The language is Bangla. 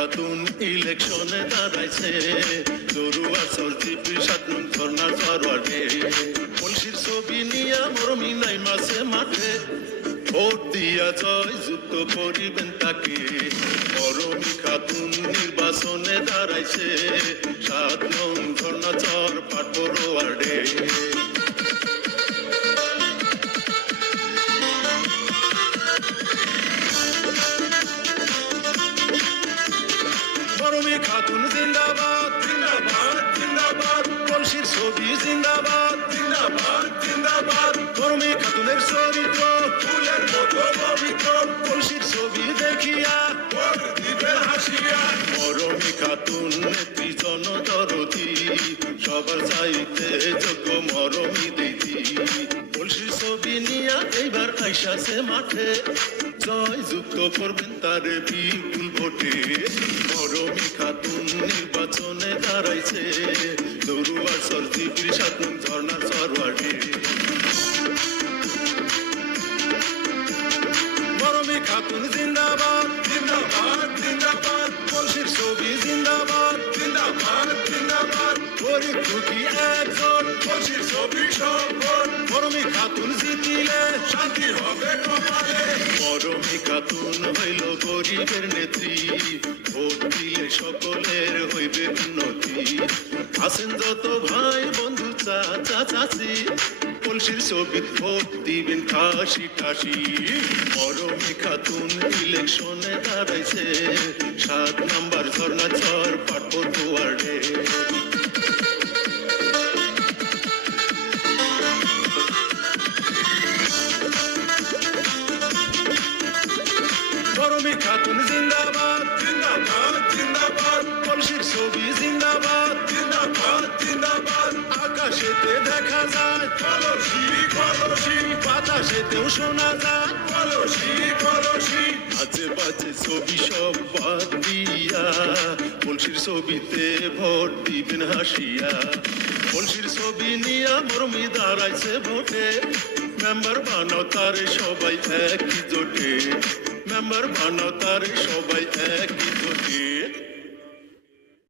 খাতুন ইলেকশনে দাঁড়াইছে দরুয়া চলতি সাত নং ধর্নার ফরওয়ার্ডে পলসির ছবি নিয়া মরমি নাই মাসে মাঠে ভোট দিয়া জয় যুক্ত করিবেন তাকে মরমি খাতুন নির্বাচনে দাঁড়াইছে 7 নং ধর্না চর পাট ফরওয়ার্ডে মরমি খাতুন জিন্দাবাদ জিন্দাবাদ জিন্দাবাদ পলসির ছবি জিন্দাবাদ জিন্দাবাদ জিন্দাবাদ মরমি খাতুনের চরিত্র ফুলের মতো পবিত্র পলসির ছবি দেখিয়া ভোট দিবেন হাসিয়া মরমি খাতুন নেত্রী জনদরদি সবার চাইতে যোগ্য মরমি দিদি পলসির ছবি নিয়া এইবার আইসাছে মাঠে জয় যুক্ত করবেন তারে বিপুল ভোটে মরমি খাতুন নির্বাচনে দাঁড়াইছে দরুয়া চলতি 7 নং ধর্নার ফরওয়ার্ডে মরমি খাতুন জিন্দাবাদ জিন্দাবাদ জিন্দাবাদ পলসির ছবি জিন্দাবাদ জিন্দাবাদ জিন্দাবাদ গরিব দুঃখী একজন পলসির ছবি সফল মরমি খাতুন জিতিলে শান্তি হবে কপালে মরমি খাতুন হইল গরিবের নেত্রী ভোট দিলে সকলের হইবে উন্নতি আছেন যত ভাই বন্ধু চাচা চাচি পলসির ছবি ভোট দিবেন খাসি খাসি মরমি খাতুন ইলেকশনে দাঁড়াইছে 7 নম্বর ধর্না চর পাট ফরওয়ার্ডে মরমি খাতুন জিন্দাবাদ জিন্দাবাদ জিন্দাবাদ পলসির ছবি জিন্দাবাদ জিন্দাবাদ জিন্দাবাদ আকাশেতে দেখা যায় কলসি কলসি বাতাসেতেও শোনা যায় কলসি কলসি আজে বাজে ছবি সব বাদ দিয়া পলসির ছবিতে ভোট দিবেন হাসিয়া পলসির ছবি নিয়া মরমি দাঁড়াইছে ভোটে মেম্বার বানাও তারে সবাই একই জোটে মেম্বার বানাও তারে সবাই একই জোটে